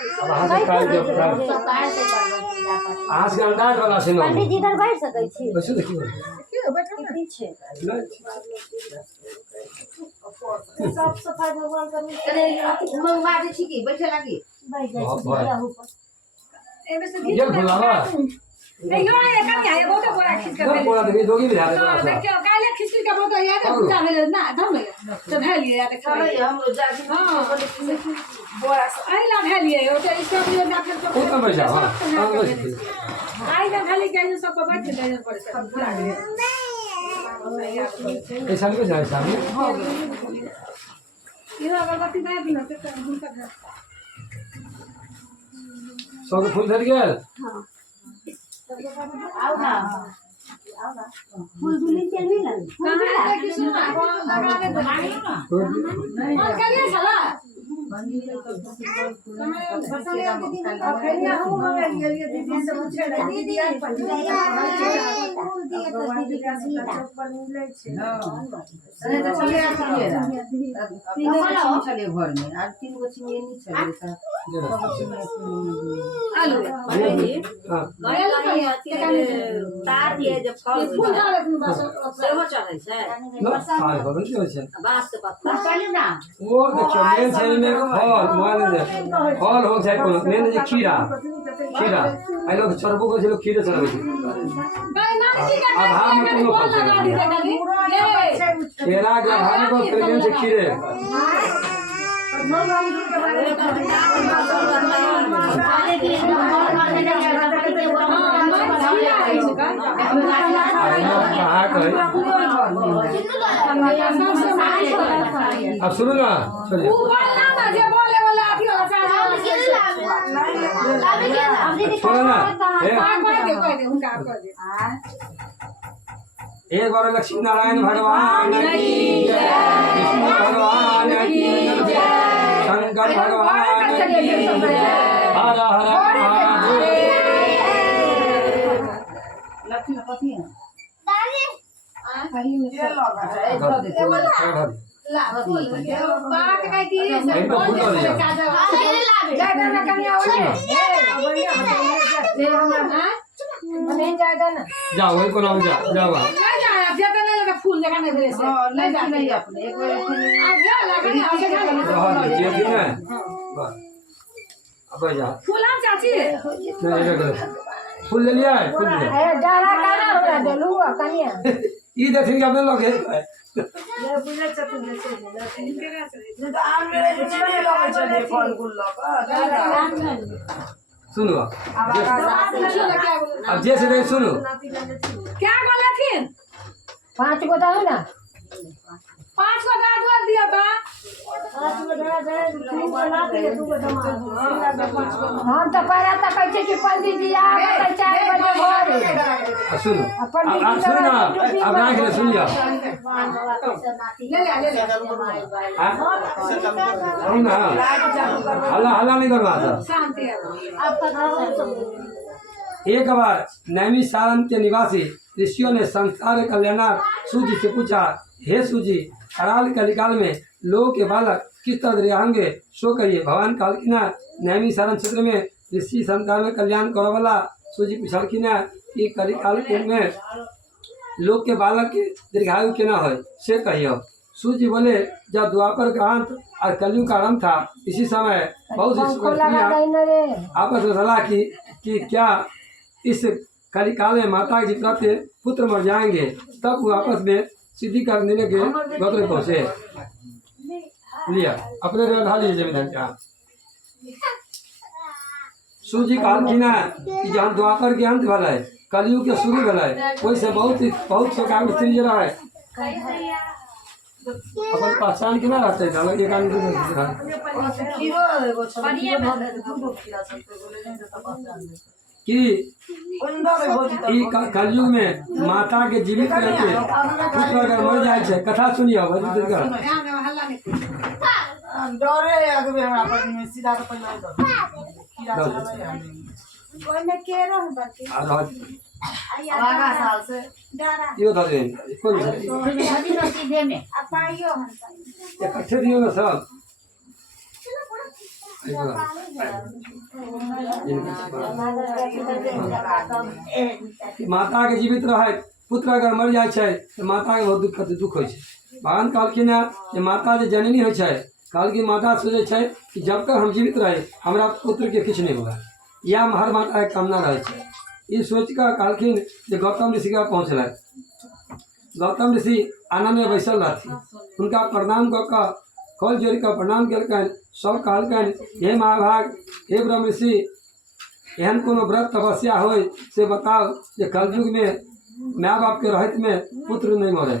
अब हाथ से काट दियो आज के अंदाज वाला से नो पंडित जी इधर बैठ सकै छी वैसे देखियो पीछे साफ सफाई भगवान करू करे मंगवा दे छी की बैठे लागी बैठ जाइ छी रहू एबे से ये खुलावा नहीं यो ये कम है वो तो पूरा खींच कर ना पूरा देखिए दोगी भी धारे हां देखियो काले खींच के वो तो याद है पूजा है ना धम है तो धै लिए देख हम लोग जाके हां बोरा आई ला धै लिए वो तो इसका भी ना फिर तो उतना पैसा हां आई ना खाली गए सब को बैठ गए पड़े सब भुला गए ऐसा नहीं जाए सामने ये अगरबत्ती दे दी ना तो उनका घर सब फूल धर गया हां आओ ना फूल दुली चल भी ना कहां है किसी ना लगा दे तो नहीं ना और कलिए साला दीदी से पूछे दीदी फूल दिए तो दीदी का चप्पल मिले छे अरे तो चले आइए तीन गो चले घर में और तीन गो चिंगे नहीं चले आलू हां तार दिए जब फूल डाले तुम बस सेहो चढ़ै छै ना खाए हो नहीं होय छै बांस के पत्ता चले ना वो देखियो मेन छै में फल मान ले फल हो छै कोनो मेन जे खीरा आई लोग चरबो को लोग खीरे चरबे आधा में कोनो फल छै केरा के आधा में को मेन से खीरे अब सुनो ना सुनो ना एक बार लक्ष्मी नारायण भगवान की जय, विष्णु भगवान की जय, शंकर भगवान की जय, हर हर महादेव। लक्ष्मीपति है जाओ वही को नाम जाओ फूल जगह नहीं भेजे ले जा नहीं अपने एक बार अब जा फूल हम चाची नहीं फूल ले लिया फूल ले डाला काना होला देलु कनिया ई देखिए अपने लोग है ये बुझे छथिन जे तो आम मेरे चिड़े लगे छले फल फूल लगा सुनो अब जैसे नहीं सुनो क्या बोले फिर 5 गो दाओ ना 5 गो दाओ दिया बा 5 गो दाओ दे 3 गो ला दे 2 गो दमा हम तो पहला तक कहै छी पंडित जी आ 4 बजे घर सुनो अब सुनो ना अब ना के सुनियो ले ले हम ना हल्ला हल्ला नहीं करवा शांति एक बार नैमी सारण के निवासी ऋषियों ने संसार कल्याणार्थ सूजी से पूछा, हे सूजी, कराल कलिकाल में लोग के बालक किस तरह रहेंगे सो कहिए। भगवान कालकिनाथ नैमी सारण क्षेत्र में ऋषि संसार में कल्याण करो वाला सूजी पूछलखिन कि कलिकाल में लोग के बालक के दीर्घायु केना हो से कहियो। सूजी बोले, जब द्वापर का अंत और कलयुग का आरंभ था, इसी समय बहुत सी आपस में सलाह की कि क्या इस कलिकाल में माता जी प्रति पुत्र मर जाएंगे। तब वो आपस में सिद्धि करने के गोत्र पहुंचे। लिया अपने ढा लीजिए जमीन का। सूजी कहलखिन कि जहाँ द्वापर के अंत भले कलयुग के शुरू भले वैसे बहुत से काम स्त्री जो रहे अपन पहचान केना रहते एक आदमी कि कलयुग में माता के जीवित करके पुत्र अगर मर जाए छे कथा सुनियो डरे आगे हमरा पर में सीधा तो पहले कीड़ा कोई में के रहू बाकी आगा साल से डरा यो धरे कोन हदी रोटी दे में अपाइयो हम इकट्ठे दियो ना सब माता के जीवित रहे पुत्र अगर मर जाए छै तो माता के बहुत दुख होइ छै। भगवान कहलखिन है जे माता जे जननी होइ छै कहलखिन माता सोचे छै कि जब तक हम जीवित रहे हमरा पुत्र के किछु नहीं होगा, यह हर माता के कामना रहे छै। ई सोच कर कहलखिन जे गौतम ऋषि का पहुँचल। गौतम ऋषि आनंद में बैसल रहथिन, उनका प्रणाम कऽ कऽ खोल जोड़ कऽ प्रणाम केलकनि। सब कहलकनि हे महाभाग हे ब्रह्म ऋषि, एहन कोनो व्रत तपस्या होय से बताओ जे कलयुग में माय बाप के रहत में पुत्र नहीं मरे,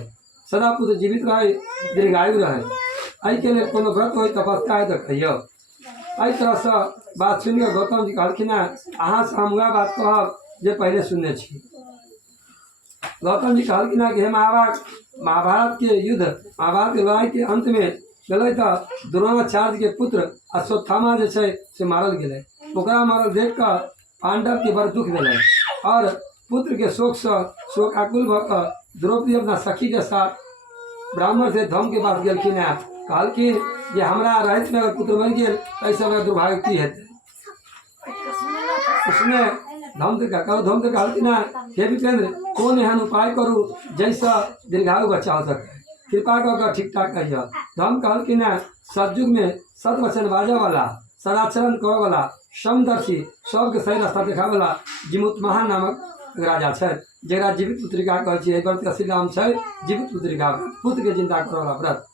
सदा पुत्र जीवित रहे, दीर्घायु रहे। एहि के लिए कोनो व्रत होय तपस्या है तो कहियो। एहि तरह से बात सुन के गौतम जी कहलखिन है अहाँ से हम वह बात कहब जे पहले सुनने छी। गौतम जी कहलखिन है कि हे महाभारत के युद्ध, महाभारत के लड़ाई के अंत में चले तो द्रोणाचार्य के पुत्र अश्वत्थामा जे छै से मारल गेले। ओकरा मारल देख कर पांडव के बड़ दुख भेलै और पुत्र के शोक से शोकाकुल भऽ कऽ द्रौपदी अपना सखी के साथ ब्राह्मण से धम के पास गेलखिन है। कहलखिन जे हमरा रहत में अगर पुत्र मरि गेल ऐसे हमरा दुर्भाग्य की हेतै। उसने धम से कहलखिन है हे विपेंद्र कौन एहन उपाय करू जैसा दीर्घायु बच्चा हो सके, कृपा कर ठीक ठाक कहियो। धम कहलखिन है सतयुग में सतवचन बाजा वाला, सदाचरण करे वाला, समदर्शी, सबके सही रास्ता देखा वाला जिमुत महान नामक राजा छै, जरा जीवित पुत्रिका कहै छै। व्रत के असली नाम छै जीवित पुत्रिका व्रत, पुत्र के चिंता करे वाला व्रत।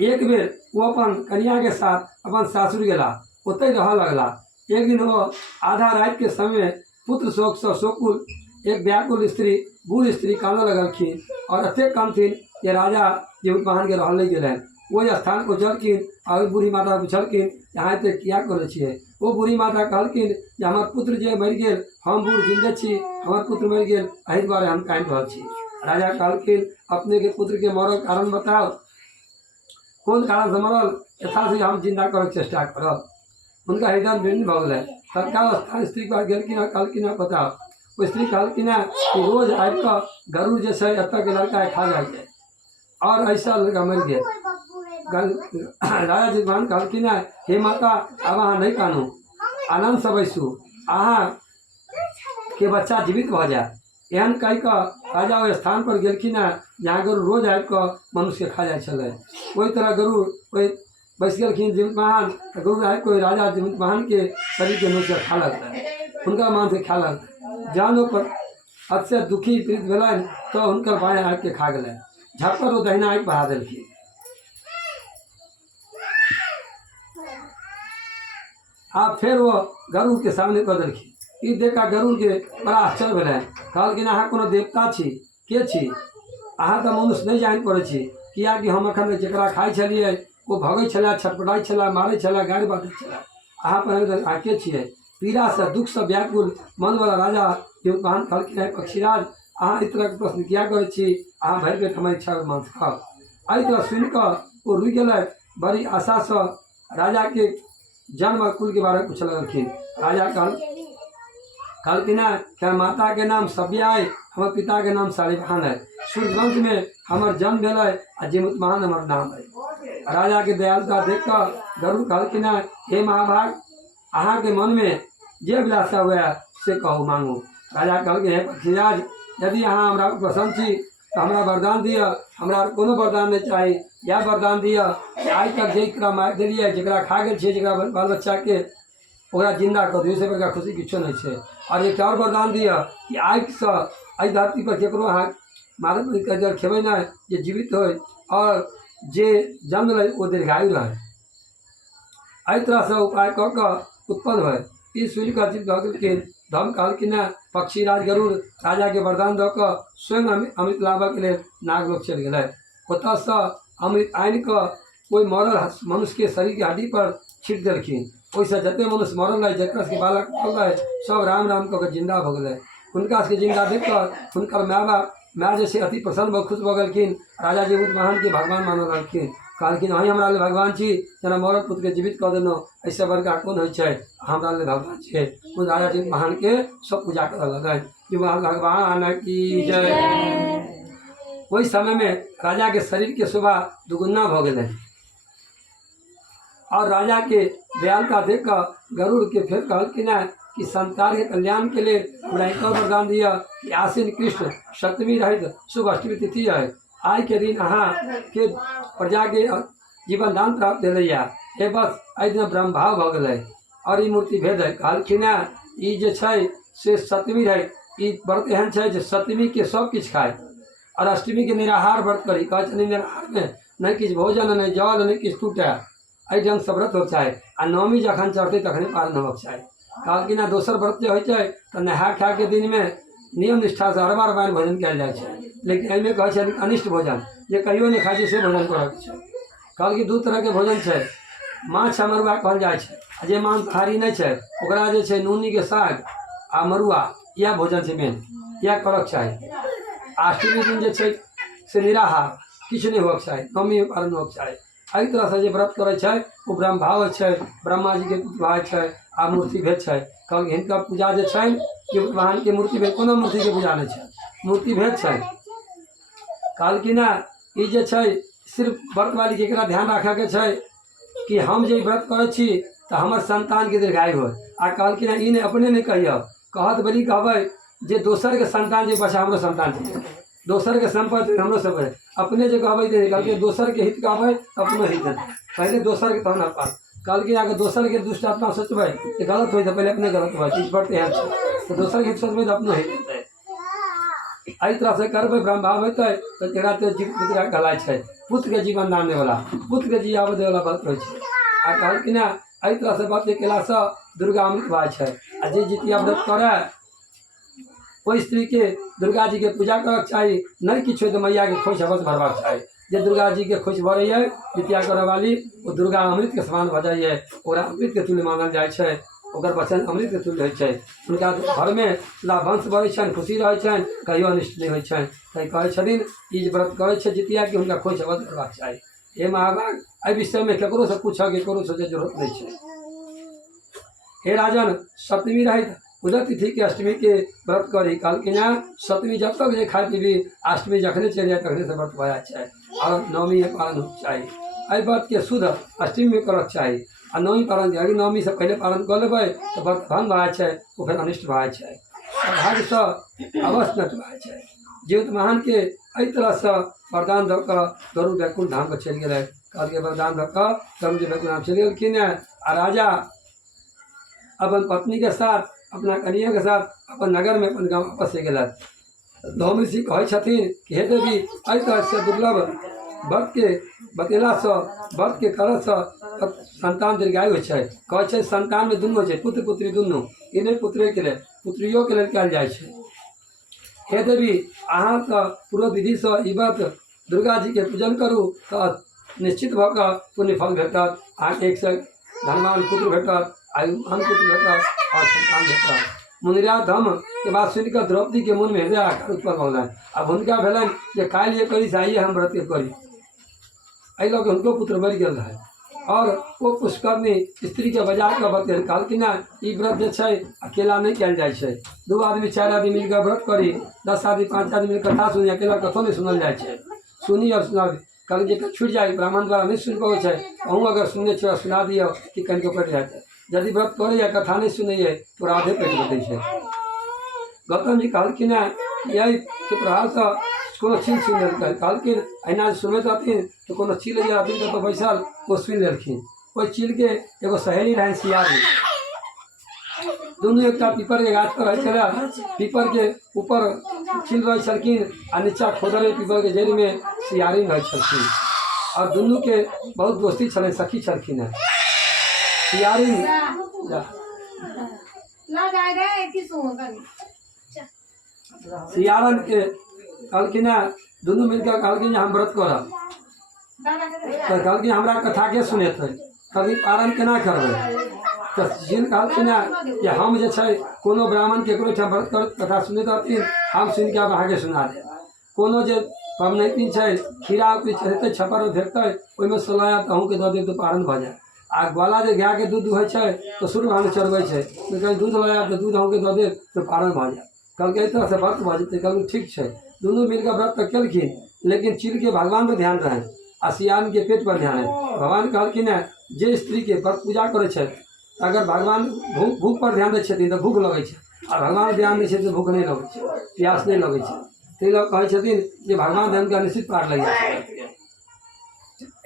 एक बेर वो अपन कन्या के साथ अपन सासुर गेला, ओतै रह लगला। एक दिन वो आधा रात के समय पुत्र शोक से शोकुल एक व्याकुल स्त्री बूढ़ स्त्री कांदे लगलखिन और एतेक कानथिन जे राजा जीवित महान के रहल गेल। वही स्थान को जलखिन और बूढ़ी माता पूछलखिन यहाँ एते किया करे छिए। वो बूढ़ी माता कहलखिन जे हमर पुत्र जे मरि गेल, हम बूढ़ जिंदे छी, हमर पुत्र मरि गेल, एहि दुआरे हम कांदि रहल छी। राजा कहलखिन अपने के पुत्र के मरल कारण बताओ, कोन कारण से मरल, यथा से हम जिंदा करे चेष्टा करब। उनका हृदय विभिन्न भऽ गेलै। तत्काल स्थान स्त्री पर गेलखिन और कहलखिन बताओ। वो स्त्री कहलखिन कि रोज आबि कऽ गरुड़ जे छै एतऽ के लड़का खा जाइ छै और ऐसा लड़का मरि गेल। राजा जितवाहन कहलखिन हे माता अब अहाँ नहीं कानू, आनंद से बैसू, अहाँ के बच्चा जीवित भऽ जाए। एहन कहि कऽ राजा ओहि स्थान पर गेलखिन जहाँ गरुड़ रोज आबि कऽ मनुष्य के खा जाइ छलै। ओहि तरह गरुड़ ओहि बैस गेलखिन जीवित महान, गरुड़ आबि कऽ राजा जीवित महान के शरीर के नोच खा लगलै, हुनका मान से खा लगलै। जान पर अतिशय दुखी पीड़ित भेलनि तो हुनकर बाएं आँख के खा गेलनि, झटपट वो दहिना आँख बढ़ा देलखिन। आप फिर वो गरुड़ के सामने कर देलखिन। ई देखा गरुड़ के बड़ा आश्चर्य भेलै। कहलखिन अहाँ कोनो देवता छी, के छी? अहाँ तऽ मनुष्य नहीं जानि पड़ै छी, कियाकि हम अखन जकरा खाइ छलियै वो भगै छलै, छटपटाइ छलै, मारै छलै, गारि बातै छलै। अहाँ पर अहाँ के छियै? पीड़ा से दुख से व्याकुल मन वाला राजा जीवपान कहलखिन पक्षीराज अहाँ इस तरह के प्रश्न किया करै छी? अहाँ भरि पेट हमर इच्छा मांस खाओ। एहि तरह सुनि कऽ वो रुकि गेलै। बड़ी आशा से राजा के जन्म और कुल के बारे में पूछ लगलखिन। राजा कहलखिन कि माता के नाम सभ्या है, हमर पिता के नाम शालिवाहन है, सूर्यवंश में हमर जन्म भेल है आ जीमुत महान हमर नाम है। राजा के दयालुता देख कर गरुड़ कहलखिन हे महाभाग अहाँ के मन में जे अभिलाषा हुआ से कहू मांगू। राजा कहलखिन हे पक्षीराज यदि अहाँ हमरा प्रसन्न छी तो हमरा वरदान दिअ, हमरा कोनो वरदान नहीं चाही, या वरदान दिअ आज तक जकरा मारि देलियै, जकरा खा गेल छियै, जकरा बाल बच्चा के ओकरा जिंदा कर दियौ, इससे बड़का खुशी किछो नहीं छै। और एक और वरदान दिअ कि आगि से एहि धरती पर केकरो अहाँ मारल के खेबै नहीं, जे जीवित होय और जे जन्म लै वो दीर्घायु रहे। एहि तरह से उपाय कऽ कऽ उत्पन्न होय। ई सुनि कऽ चित्त भऽ गेलखिन। धम कहलखिन पक्षीराज गरुड़ राजा के वरदान दऽ कऽ स्वयं अमृत लाबऽ के लेल नागलोक चलि गेलै। ओतऽ से अमृत आनि कऽ कोई मरल मनुष्य के शरीर के हड्डी पर छीट देलखिन। ओहिसँ जते मनुष्य मरल रहे, जकरा सबके बालक मरल रहे, सब राम राम कऽ के जिंदा भऽ गेलै। हुनका सबके जिंदा देख कर हुनकर माय जे छै अति प्रसन्न खुश भऽ गेलखिन। राजा जीवित महान के भगवान मानऽ लगलखिन। कहलखिन अहीं हमरा लेल भगवान छी, जेना मरल पुत्र के जीवित कऽ देलहुँ, ऐसे बड़का कोन होइ छै, हमरा लेल भगवान छियै। ओ राजा जीवित महान के सब पूजा करऽ लगल। जीवन भगवान की जय। ओहि समय में राजा के शरीर के शोभा दुगुना भऽ गेलै। और राजा के बयान का देखकर गरुड़ के फिर कहलखिन है कि संसार के कल्याण के लिए हमरा एक और वरदान दिया कि आसीन कृष्ण सप्तमी रहित शुभ अष्टमी तिथि है। आज के दिन अहाँ के प्रजा के जीवन दान प्राप्त दिलैया। ये बस एहि दिन ब्रह्म भाव भऽ गेलै और ई मूर्ति भेद है। कहलखिन है ई जे छै से सप्तमी रहित ई व्रत एहन छै जे सप्तमी के सब किछु खाय और अष्टमी के निराहार व्रत करी। कहै छै निराहार में नहीं किछु भोजन नहीं जल नहीं किछु टूटे एहि ढंग से व्रत होके चाही। आ नवमी जखन चढ़तै तखने पारण होबक चाही। कहलखिन है दोसर व्रत जे होइ छै तऽ नहा खा के दिन में नियम निष्ठा से अरबा अरबाइन भोजन कयल जाइ छै, लेकिन एहिमे कहै छै अनिष्ट भोजन जे कहियो नहीं खाइ छै से भोजन करक छै। कहलखिन दू तरह के भोजन छै, माछ आ मरुआ कहल जाइ छै। आ जे मांसाहारी नहीं छै ओकरा जे छै नूनी के साग आ मरुआ यह भोजन छै मेन, यह करक चाही। अष्टमी दिन जे छै से निराहार किछु नहीं होबक चाही, नवमी पारण होबक चाही। एहि तरह से जे व्रत करे छै वो ब्रह्म भाव छै, ब्रह्मा जी के पुत्र भाव छै आ मूर्ति भेद छै। कहलखिन हिनकर पूजा जे छै कि भगवान के मूर्ति भेद कोनो मूर्ति के पूजा नहीं छै, मूर्ति भेद छै। कहलखिन ई जे छै सिर्फ व्रत वाली केकरा ध्यान रखे के छै कि हम जे व्रत करे छी तो हमर संतान के दीर्घायु हो। आ कहलखिन ई ने अपने नहीं कहियो, कहत बड़ी कहबै जे दोसर के संतान जे बचा हमरो संतान छै, दोसर के संपत्ति हमरो सब है। अपने जे कहबै तो कहलखिन दोसर के हित कहबै अपनो हित है, पहले दोसर के तहन अपन। कहलखिन अगर दोसर के दुष्ट आत्मा सोचबै तो गलत हो, पहले अपने गलत हो चीज पर एहन छै तो दोसर के हित सोचबै तो अपनो हित हेतै। एहि तरह से करबै ब्रह्म भाव हेतै तो तेरा तो पुत्र कहलाइ छै, पुत्र के जीवन दान वाला, पुत्र के जियाब दे वाला व्रत होइ छै। आ कहलखिन एहि तरह से व्रत केला से दुर्गा अमृत भाई छै। आ जे जितिया व्रत करे ओहि स्त्री के दुर्गा जी के पूजा करक चाही, नहीं किछु तो मैया के खोज अवश्य भरबाक चाही। जे दुर्गा जी के खोज भरैया जितिया करे वाली वो दुर्गा अमृत के समान भऽ जाइए, ओकरा अमृत के तुल्य मानल जाइ छै, ओकर वचन अमृत के तुल्य होइ छै। हुनका घर में सदा वंश बढ़ै छनि, खुशी रहै छनि, कहियो अनिष्ट नहीं होइ छनि। तैं कहै छथिन ई जे व्रत करै छै जितिया के हुनका खोज अवश्य करबाक चाही। हे महाभाग एहि विषय में केकरो से पूछऽ के केकरो सोचे जरूरत नहीं छै। हे राजन सप्तमी रहित उदय तिथि के अष्टमी के व्रत करी। कहलखिन सप्तमी जब तक जे खाए पीबी अष्टमी जखने चलि जाए तखने से व्रत भऽ जाइ छै और नवमी में पारण होके चाही। एहि व्रत के शुद्ध अष्टमी में करक चाही आ नवमी पारण अगर नवमी से पहले पारण कर लेबै तो व्रत भंग भऽ जाइ छै, वो फिर अनिष्ट भऽ जाइ छै, भाग्य से अवश्य नष्ट भऽ जाइ छै। जीवित महान के एहि तरह से वरदान दऽ कऽ गरुड़ बैकुंठ धाम पर चलि गेलै। कहलकै वरदान दऽ कऽ गरुड़ जी बैकुंठ धाम चलि गेलखिन आ राजा अपन पत्नी के साथ अपना कन्या के साथ अपन नगर में अपन गाँव वापस से गेलथि। धौम ऋषि कहै छथिन कि हे देवी एहि तरह से दुर्लभ व्रत के बतेला से व्रत के करऽ से संतान दीर्घायु होइ छै। कहै छै संतान में दुनू होइ छै, पुत्र पुत्री दुनू, ई नहीं पुत्रे के लेल पुत्रियो के लेल कयल जाइ छै। हे देवी अहाँ तऽ पूर्व विधि से ई व्रत दुर्गा जी के पूजन करू तऽ निश्चित भऽ कऽ पुण्य फल भेटत, अहाँके एक से धनवान पुत्र भेटत, आयुमान पुत्र भेटत और संतान भेटत। मुनिराज धम के बात सुनिकर द्रौपदी के मन में हृदय आकार उत्पन्न होलन। अब हुनका भेलन जे काल्हि ये करी से आइए हम व्रत के करी। एहि लऽ के हुनको पुत्र मरि गेल रहे और वो पुष्करनी स्त्री के बजा के बतेल। कहलखिन ई व्रत जे छै अकेला नहीं कयल जाइ छै, 2 आदमी 4 आदमी मिलकर व्रत करी, 10 आदमी 5 आदमी मिलकर कथा सुनी, अकेला कथो नहीं सुनल जाइ छै, सुनी और सुनाबी। कहल जे छूट जाए ब्राह्मण द्वारा नहीं सुन पाबै छै अहूँ अगर सुनने छियै सुना दियौ कि कनिको कटि जाए। यदि व्रत करैए कथा नहीं सुनैए तो राधे पेट बतै छै। गौतम जी कहलखिन यही के प्रभाव से कोनो चीज सुनि लेलकै। कहलखिन अहिना सुनैत रहथिन तो कोनो चील जे रहथिन तो बैसल वो सुनि लेलखिन। ओहि चील के एगो सहेली रहै सियारी, दुनू एकटा पीपर के गाछ पर रहै छलै। पीपर के ऊपर चील रहै छलखिन आ नीचा खोदरे पीपर के जड़ि में सियारी रहै छलखिन और दुनू के बहुत दोस्ती छलै, सखी छलखिन। सियारी सियारन के कहलखिन दुनू मिलकर कहलखिन हम व्रत करब तो कहलखिन हमरा कथा के सुनेतै, कहलखिन पारण केना करबै। तो जिन कहलखिन कि हम जे छै कोनो ब्राह्मण केकरो ठाम व्रत कर कथा सुनैत रहथिन हम सुनि के अहाँके सुना देब। कोनो जे पबनैतिन छै खीरा हेतै छप्पर में फेंकतै ओहिमे सोलाया तऽ अहूँके दऽ देब तो पारण भऽ जायत। आ ग्वाला जे गाय के दूध दुहै छै तो सूर्य भगवान चढ़बै छै, तो कहीं दूध लगाया तो दूध अहूँके दऽ देब तो पारण भऽ जायत। कहलकै एहि तरह से व्रत भऽ जेतै। कहलकै ठीक छै। दुनू मिलकर व्रत तऽ केलखिन लेकिन चील के भगवान पर ध्यान रहनि आ सियारिन के पेट पर ध्यान है। भगवान कहलखिन है जे स्त्री के व्रत पूजा करे छै अगर भगवान भूख पर ध्यान दै छथिन तऽ भूख लगै छै, आ भगवान ध्यान दै छै तऽ भूख नहीं लगै छै, प्यास नहीं लगै छै। ताहि लऽ कहै छथिन जे भगवान धन का निश्चित पार लग जाइ छै।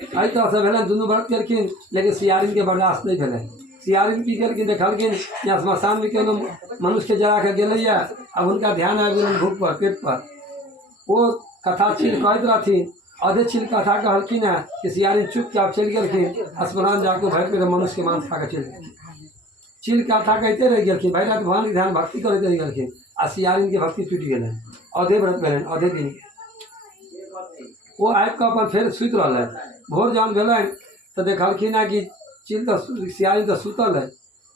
एहि तरहसँ भेलनि दुनू व्रत केलखिन, लेकिन सियारिन के बर्दाश्त नहीं भेलै। सियारिन की केलखिन, देखलखिन यहाँ श्मशान में कोनो मनुष्य के जरा के गेलै, अब हुनका ध्यान आबि गेलनि भूख पर, पेट पर। वो कथा छील कहैत रहथिन, आधे छील कथा कहलखिन है कि सियारिन चुपचाप चलि गेलखिन, स्मरण जाके भरि पेट मनुष्य के मांस खा के चलि गेलखिन। चील कथा कहते रह गेलखिन, भरि रात भगवान के ध्यान भक्ति करते रह गेलखिन, आ सियारिन के भक्ति टूटि गेलनि। आधे व्रत भेलनि, आधे दिन के। वो आबि कऽ अपन फेर सुति रहलथि। भोर जहन भेलनि तऽ देखलखिन है कि चील तऽ सियारिन तऽ सुतल है।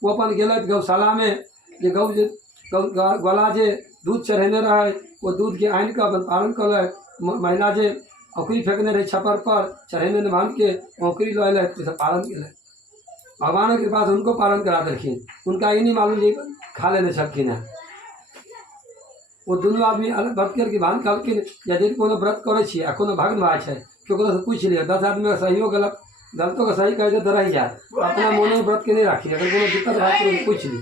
वो अपन गेलथि गौशाला में, जे गौला जे दूध चढ़ेने रहे, वो दूध के आनि कऽ अपन पालन कलथि। महिला जे औकरी फेंकने रही छप्पर पर, चढ़ेने बांध के औकरी लऽ अयलथि, ओहिसँ पालन केलथि। भगवान के कृपा से उनको पालन करा देलखिन। उनका ये नहीं मालूम जे खा लेने छलखिन है। वो दुनू आदमी अलग व्रत करके भान कहलखिन, यदि कोनो व्रत करे छी आ कोनो भग्न भाई है, केकरो से पूछ लिया, 10 आदमी का सही हो गलतों का सही कह दे तो रह जाए, अपना मन में व्रत के नहीं राखी। अगर कोनो दिक्कत भाई तो पूछ ली।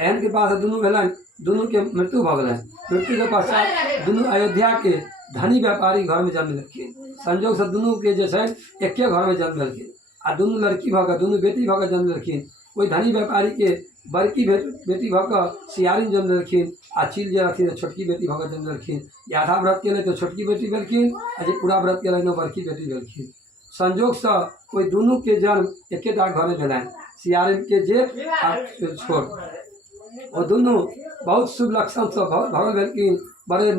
एहन के पास दुनू भेलन, दुनू के मृत्यु भऽ गेलनि। मृत्यु के पश्चात दुनू अयोध्या के धनी व्यापारी घर में जन्म लेलखिन। संजोग से दुनू के जे छै एके घर में जन्म लेलखिन, आ दुनू लड़की भऽ कऽ, दुनू बेटी भऽ कऽ जन्म लेलखिन। ओहि धनी व्यापारी के बड़की बेटी भऽ कऽ सियारिन जन्म लेलखिन, आ चील जे रहथिन छोटकी बेटी भऽ कऽ जन्म लेलखिन। जे आधा व्रत केलै तऽ छोटकी बेटी भेलखिन, आ जे पूरा व्रत केलनि ओ बड़की बेटी भेलखिन। संजोग से ओहि दुनू के जन्म एकेटा घर में भेलनि, सियारिन के जेठ आ छोट। वो दुनू बहुत शुभ लक्षण से भरल भेलखिन, बड़े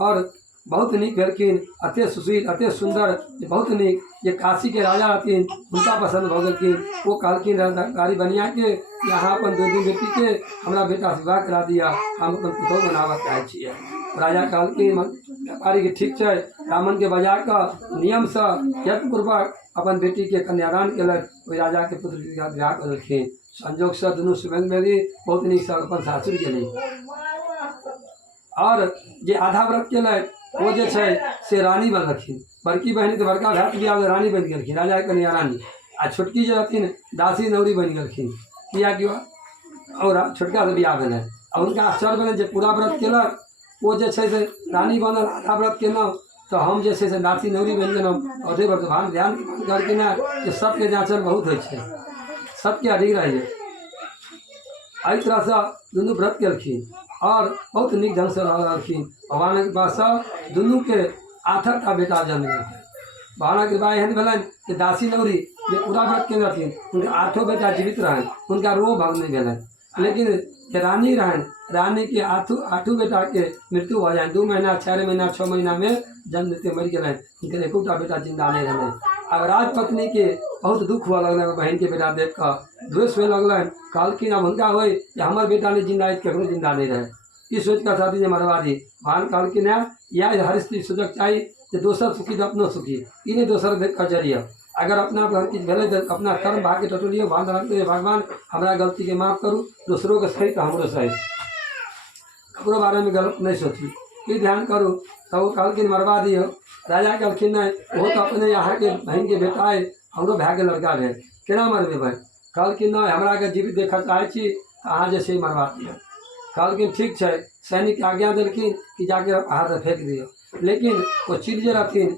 और बहुत नीक भेलखिन, अते सुशील, अते सुंदर, बहुत नीक। जे काशी के राजा रहथिन हुनका पसंद भऽ गेलखिन। वो कहलखिन गाड़ी बनिया के यहाँ अपन 2 दिन बेटी के हमरा बेटा से विवाह करा दिया, हम अपन पुतौह बनाबऽ चाहै छियै। राजा कहलखिन व्यापारी के ठीक छै, ब्राह्मण के बजा कऽ नियम से यज्ञपूर्वक अपन बेटी के कन्यादान केलथि। ओहि राजा के पुत्र के विवाह कर देलखिन। संजोग से दुनू सुबह भेली, बहुत नीक से अपन सासुर गेली। और जे आधा व्रत केलथि वो जे छै से रानी बनलखिन। बड़की बहनी तो बड़का भाई बियाह में रानी बन गेलखिन, राजा के कन्या रानी। आ छोटकी जे रहथिन दासी नौरी बन गेलखिन, कियाकि और छोटका से बियाह भेलै। और उनका आश्चर्य भेलै जे पूरा व्रत केलक, वो जे छै से रानी बनल, आधा व्रत केलहुँ तो हम जे छै से दासी नौरी बनि गेलहुँ। आधे व्रत भान ध्यान करके ना जे सबके जाँचल बहुत होइ छै, सबके अधिक रहिए। एहि तरह से दुनू व्रत केलखिन और बहुत नीक ढंग से रहलखिन। भगवान के कृपा से दुनू के 8टा बेटा जन्म लेलखिन। भगवान के कृपा एहन भेलनि कि दासी नौरी जे पूरा व्रत केने रहथिन उनके 8 बेटा जीवित रहनि, उनका रोग भंग नहीं भेलनि। लेकिन जे रानी रहनि, रानी के 8 बेटा के मृत्यु हो जाए, 2 महीना, 4 महीना, 6 महीना में जन्म देते मर गए। उनके 1टा बेटा जिंदा नहीं रहने। अब राजपत्नी के बहुत दुख हुआ लगल, बहन के बेटा देख कर द्वेष हुए लगल। कहलखिन अब हुनका हो हमारे बेटा ने जिंदा है, केकरो जिंदा नहीं रहे। ई सोच कर शादी ने मरवा दी। भान कहलखिन है या हर स्त्री सोचक चाहिए कि दोसर सुखी तो अपनो सुखी, ई नहीं दोसर देख कर जरिए। अगर अपना पर किछु भेलै तऽ अपना कर्म भाग्य टटोलियो, भान रखते भगवान हमरा गलती के माफ करू, दूसरों के सही तो हमरो सही, ककरो बारे में गलत नहीं सोची, ई ध्यान करू। तब वो कहलखिन मरवा दियो। राजा कहलखिन नहीं, वो तो अपने यहाँ के बहन के बेटा है, हमरो भाई के लड़का भेल, केना मरबेबै? कहलखिन नहीं, हमरा के जीवित देखऽ चाहै छी, अहाँ जे छै मरवा दियो। कहलखिन ठीक है। सैनिक आज्ञा दिलखिन कि जाके हाथ से फेंक दियो। लेकिन वो चील जे रहथिन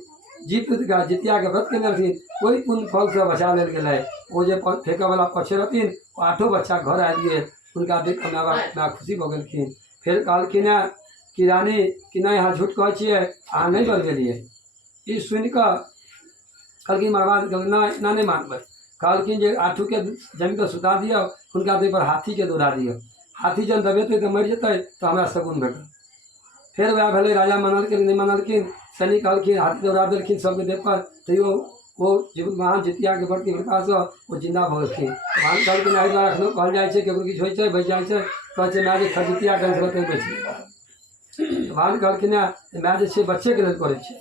जितिया के व्रत केने रहथिन, कोई पुण्य फल से बचा लेल गेलै। वो जे फेंकऽ वाला पक्षे रहथिन, 8 बच्चा घर आबि गेल। उनका देख कऽ माँ खुशी भऽ गेलखिन। फिर कहलखिन है कि रानी कि नहीं अहाँ झूठ कहै छियै, अहाँ नहीं बन गेलियै। ई सुनि कऽ कहलखिन मरवा एना नहीं मानबै। कहलखिन जे 8 के जमीन पर सुता दियौ, हुनका देह पर हाथी के दौड़ा दियौ। हाथी जब दबेतै तऽ मरि जेतै तऽ हमरा शगुन भेटत। फिर वह भेलै, राजा मानलखिन नहीं मानलखिन। सैनिक कहलखिन हाथी दौड़ा देलखिन सबके देह पर, तैयो वो महान जितिया के व्रत के कृपा से वो जिंदा भऽ गेलखिन। भगवान कहलखिन एहि दुआरे एखनो कहल जाइ छै केकरो किछु होइ छै बचि जाइ छै, कहै छै माय जे खजितिया करै छै बचि गेल। भगवान कहलखिन माय जे छै बच्चे के लेल करै छै।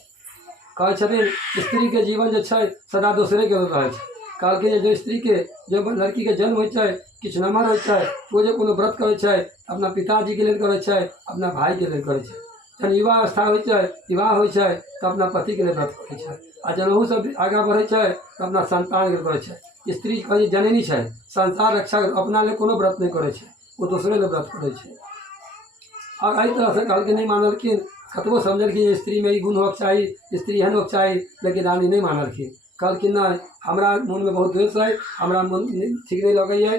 कहै छथिन स्त्री के जीवन जे छै सदा दोसरे के लेल रहै छै। कहलखिन जो स्त्री के जो लड़की के जन्म होइ छै, किछु नमहर होइ छै, वो जे कोनो व्रत करै छै अपना पिताजी के लेल करै छै, अपना भाई के लेल करै छै। जन युवा अवस्था होइ छै विवाह होइ छै तऽ अपना पति के लिए व्रत करै छै आ जन ओहू सब आगाँ बढ़ै छै तऽ अपना संतान के करै छै। स्त्री कहै जननी छै संसार रक्षक अपना लिए कोनो व्रत नहीं करै छै वो दूसरे लिए व्रत करै छै। और एहि तरह से कहलखिन नहीं मानलखिन कतबो समझलखिन जे स्त्री में ई गुण होके चाही स्त्री एहन होके चाही लेकिन रानी नहीं मानलखिन कहलखिन नहीं हमरा मन में बहुत द्वेष है हमरा मन ठीक नहीं लगे है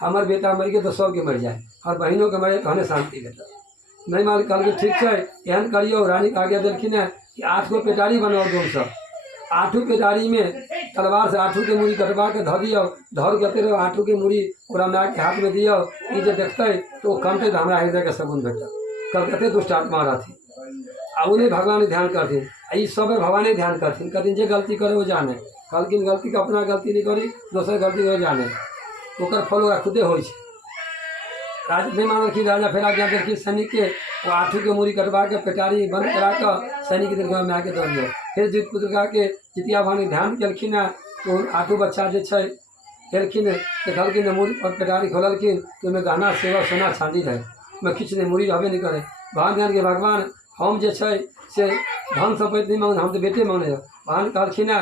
हमर बेटा मर गए तो सबके मर जाए और बहनों के मरे तो हमें शांति भेटत नहीं मान कहलखिन ठीक है एहन करियो। रानी के आज्ञा देलखिन है कि 8 गो पेटारी बनाओ दोन सब 8 पेटारी में तलवार से 8 के मूड़ी कटवा के धऽ दियो धर के रहो 8 के मूड़ी ओकरा माय के हाथ में दियो ई जे देखते तो कमते तो हमारा हृदय के सगुन भेटत कलकते दुष्ट आत्मा रहथिन आ उन्हें भगवान ध्यान करथिन ई सब भगवाने ध्यान करथिन कहथिन जे गलती करे वो जाने कहलखिन गलती के अपना गलती नहीं करी दोसर गलती करे जाने ओकर फल ओकरा खुदे होइ छै। राजा नहीं मानलखिन राजा फेर आज्ञा देलखिन सैनिक के वो 8 के मूड़ी कटवा के पेटारी बंद करा कर सैनिक के में आके दौड़ दियो। फिर जीत पुत्रिका के जितिया भानी ध्यान केलखिन है तो 8 बच्चा जे छै एलखिन तो कहलखिन मूड़ी पर पेटारी खोललखिन तो ओहिमे गहना सेवा सोना चांदी रहे में किछु नहीं मूड़ी रहबे नहीं करे। भगवान के भगवान हम जे छै से धन संपत्ति नहीं मांगे हम तो बेटे मांगे भगवान कहलखिन है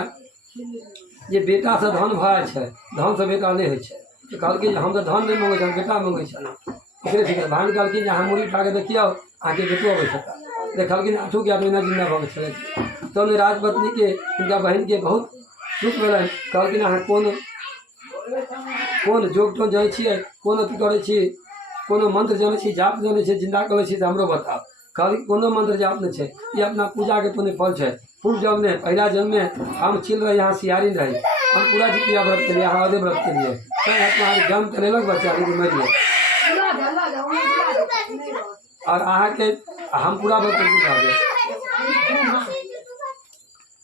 ये बेटा से धन भय छै धन से बेटा नहीं होइ छै तो कहलखिन हम तो धन नहीं मांगे बेटा मांगे छल ओकरे ठीक है। भगवान कहलखिन जे अहाँ मूड़ी उठा के देखियो आके बेटो अबै छता देखलखिन 8 के आदमी जिंदा भऽ गेल छलै तो राजपत्नी के उनका बहन के बहुत दुख भेलनि कहलखिन अहाँ कोन जोग टोन जानै छियै कोन अथी करै छी कोनो मंत्र जानै छी जाप जानै छी जिंदा करै छी तऽ हमरो बताओ कहलखिन कोनो मंत्र जाप नहीं छै ये अपना पूजा के पुण्य फल छै। पूर्व जन्म में पहला जन्म में हम चिल रहे यहाँ सियारी रही हम पूरा जितिया व्रत के लिए यहाँ आधे व्रत के लिए अपना जन्म तो लेलक बच्चा लेकिन मर गए और अहाँ के हम पूरा व्रत बुझा दे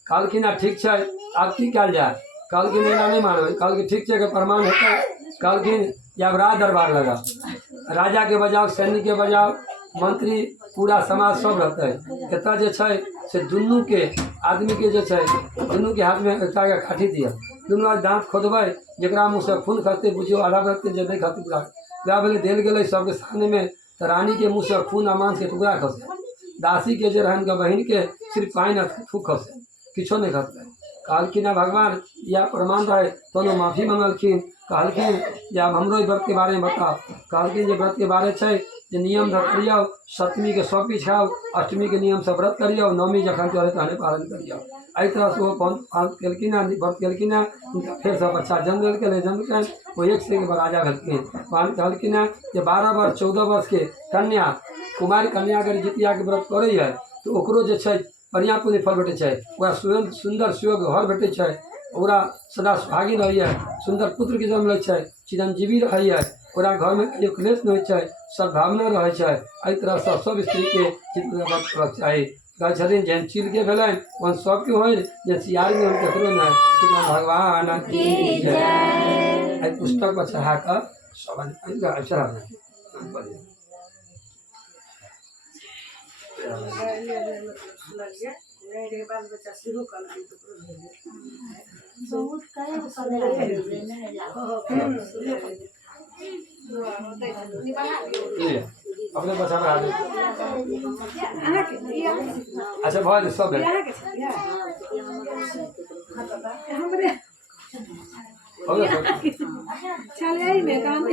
कहलखिन ठीक है आब की कल जाए कहलखिन एना नहीं मानबै कहलखिन ठीक है प्रमाण हेतै कहलखिन जब राज दरबार लगा राजा के बजाओ सैनिक के बजाओ मंत्री पूरा समाज सब रहते एतऽ जे छै से दुनू के आदमी के जे छै दुनू के हाथ में एकटा के काठी दिया दुनू आज दांत खोदबै जकरा मुँह से खून खसते बुझियो आधा व्रत के जे नहीं खसते पूरा वएह भेलै देल गेलै सबके सामने में तो रानी के मुँह से खून आ मांस के टुकड़ा खसे दासी के जे रहन के बहन के सिर्फ पानि आ थूक खसे किछो नहीं खसलै कहलखिन है भगवान या प्रमाण रहे तो माफी मंगलखिन कहलखिन जे आब हमरो व्रत के बारे में बताओ कहलखिन जे व्रत के बारे छै जे नियम करियो सप्तमी के सब किछु खाओ अष्टमी के नियम से व्रत करियो नवमी जखन चढ़े तहने पालन करियो एहि तरह से वो केलखिन है व्रत केलखिन है उनका फेर सब बच्चा जन्म लेलकै जन्म के वो 1 से राजा भेलखिन भगवान कहलखिन है जे 12 वर्ष 14 वर्ष के कन्या कुमारी कन्या अगर जितिया के व्रत करे है तो ओकरो जे छै बढ़िया पुण्य फल भेटे छै ओकरा सुंदर सुयोग घर भेटे छै ओकरा सदा सुहागी रहैए सुंदर पुत्र के जन्म लै छै चिरंजीवी रहैए ओकरा घर में कहियो क्लेश नहीं होइ छै सद्भावना रहै छै। एहि तरह से सब स्त्री के चित्र व्रत करक चाही कहै छथिन जेहन चील के भेलनि ओहन सबके होइ जे सियारी में ककरो नहीं भगवान की जय। एहि पुस्तक पर चढ़ा कर सब चढ़ा बहुत करे अपने बच्चा बढ़ा दे अच्छा बहुत सब है चले में काम के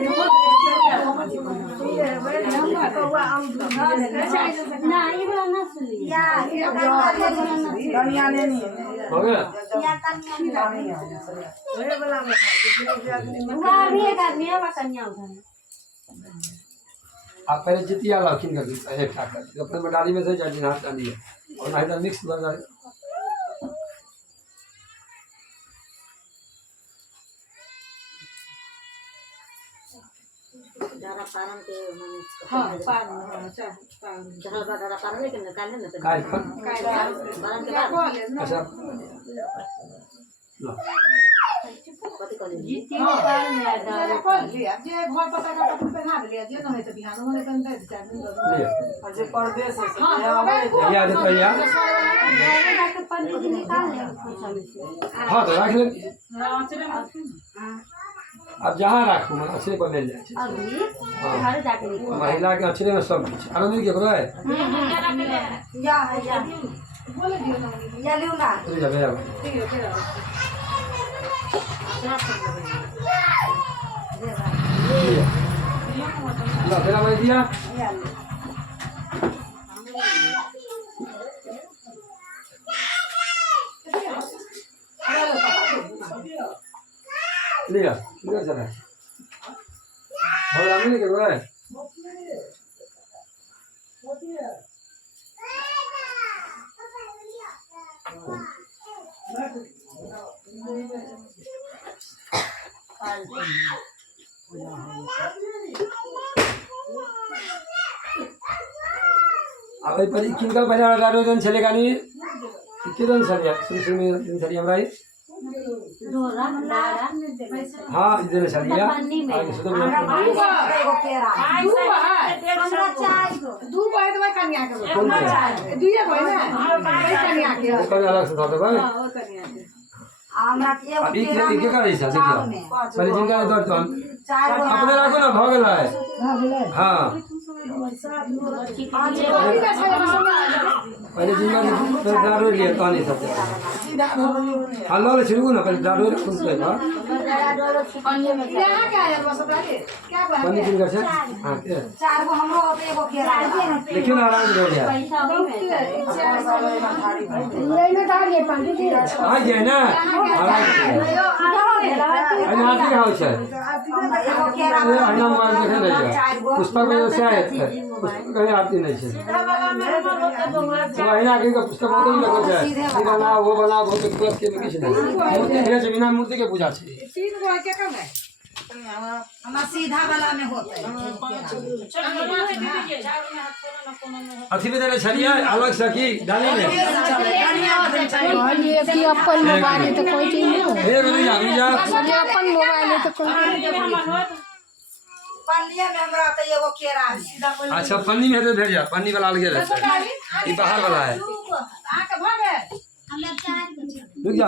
ना ये वाला ना सुनी कन्या ने नहीं हो गया या कन्या हुआ भी एक आदमी है वो कन्या उधर आप पहले जितिया लाखिन कर दी एक ठाक कर अपने मडाली में से जाती हाथ डाली है और ना इधर मिक्स बना दारा पारण के हां पारण अच्छा पारण जहां दारा पारण के निकालने में तो काय पारण के बाद अच्छा लो कथि कहले जितिया पारण है दारा कर लिया जे घर पता का पता पहना लिया जे न है तो बिहान होने तन दे चार जे परदेश है हां याद है भैया के पानी को निकाल ले हां तो रख ले हां चले अब जहाँ राखू मैं अक्षरे पर ले जाए अभी घर जाके निकल महिला के अक्षरे में सब कुछ आरो मिल के करो है या लियो ना तो जा भैया ला फिर मैं दिया लिया लिया चला और आने के करो है अब पर किनका पहले डालो दिन चलेगा नहीं कितने चलिए शुरू में दिन चलिए हमारा डोरा डारा हाँ इधर चलिए आगे सुनो एगो केरा हमरा चाय दू बार तो कन्या के कौन है दुइए भाई ना कन्या के उसका भी अलग से था तो भाई हमरा के एगो अभी केरा एक का रही था देखिए पहले जिनका दौड़ तो हम चार गो अपने रखो ना भाग है हाँ पहले जिनका दारू लिया तो नहीं सकते हाँ लो छिड़कू ना पहले दारू रखो उसके बाद यहाँ क्या है बस बताइए क्या बात पानी जिनका से हाँ चार गो हमरो होते एगो केरा देखियो ना आराम से लिया पैसा हो लेने थाली पानी दे आ गया ना अरे आरती का होता है एगो केरा ये अन्ना मोबाइल देखे नहीं पुस्तक में से आए थे पुस्तक कहीं आती नहीं है तो अहिना के पुस्तक में तो लगो है ये बना वो बना बहुत कुछ के कुछ नहीं मूर्ति है जमीना मूर्ति के पूजा छे तीन गो के कम है हमरा सीधा वाला में होता है अथी में देले छलिया अलग से की डाली ले ये कि अपन मोबाइल है तो कोई चीज नहीं है हे बोली जा ये अपन मोबाइल है तो कोई चीज नहीं है पन्निया में हमरा तो एगो केरा है सीधा कोई अच्छा पन्नी में तो भेज जा पन्नी वाला अलग रहता है ये बाहर वाला है आके भागे रुक जा